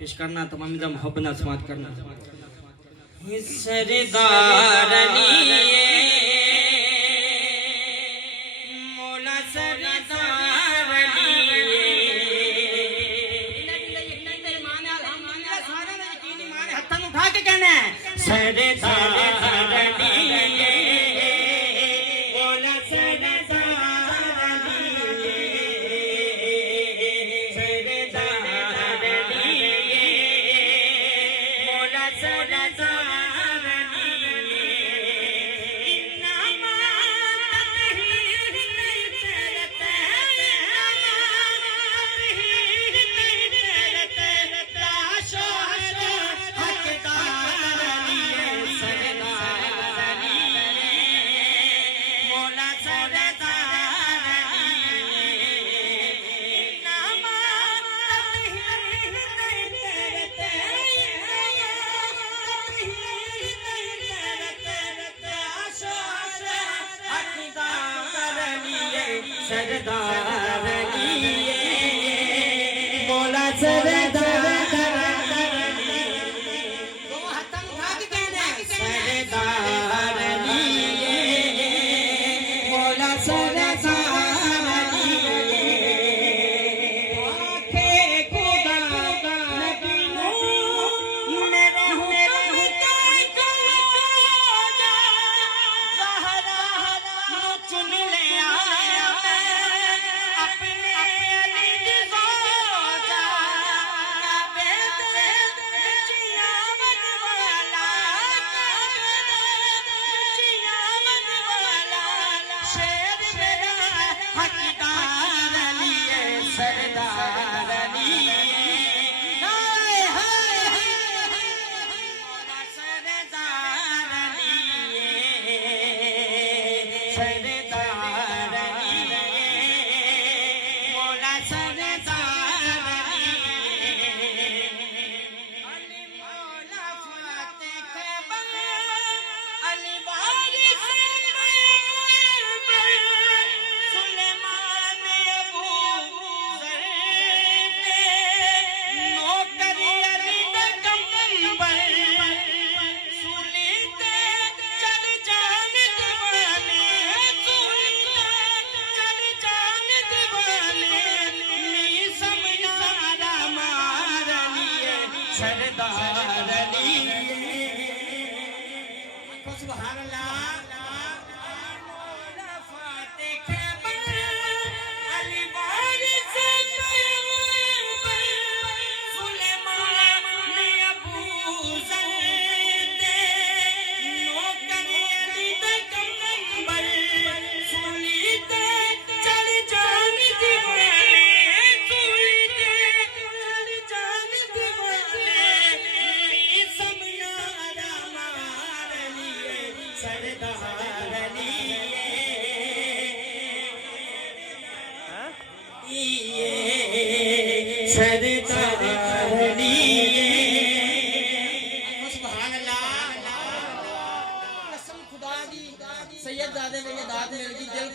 पेश करना तमाम मोहब्बत समात करना सरदारनी मौला सरदारनी हथन उठा के कहना है सरदारनी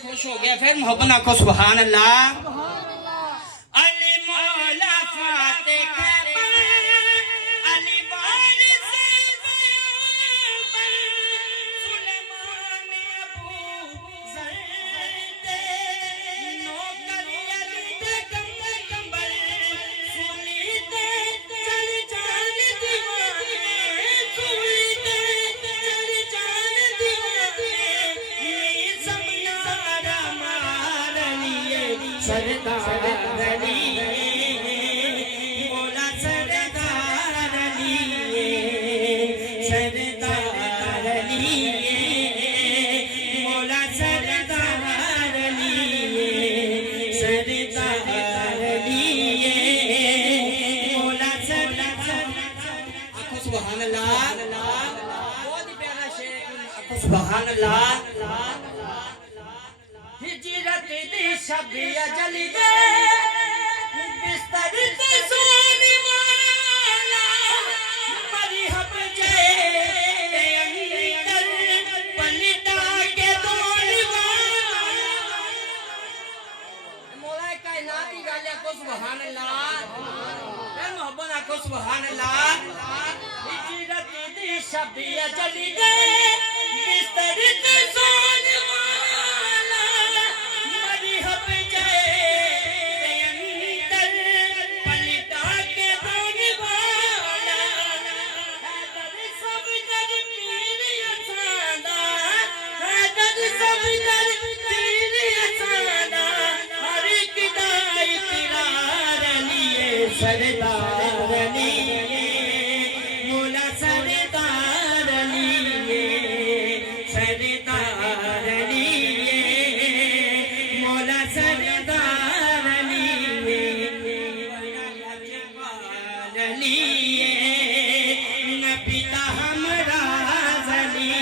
खुश हो गया फिर मोहब्बत आखो सुभान अल्लाह अली मौला फातिह अली वारिस सुलेमान अबू ज़ैद नौकर अली दे कंबल सुली दे चल जान सरदार अली मौला सरदार अली सरदार अली मौला सरदार अली सरदार अली मौला सरदार आखो सुभान अल्लाह बहुत ही प्यारा शेर आखो सुभान अल्लाह हिजरत दी शबिया जली दे बिस्तर ते सोनी वाला मरी हब जे अंदर पलटा के दोनी वाला मौला कायनात की गालिया को सुभान अल्लाह मैं मोहब्बत को सुभान अल्लाह हिजरत दी शबिया जली दे बिस्तर ते सोनी वाला मरी हब जे अंदर पलटा के दोनी वाला हैदर सब दर पीर असादा हैदर सब दर पीर असादा हर एक दा इकरार लिए सरदार अली मौला सरदार अली सरदार अली मौला सरदार अली अली नबीता हमरा अली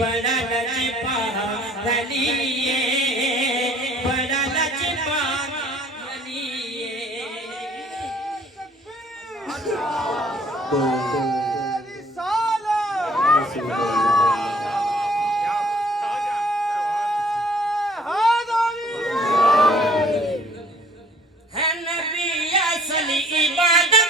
बड़ा लजपा अली बड़ा लजपा अली है नबी असल इबादत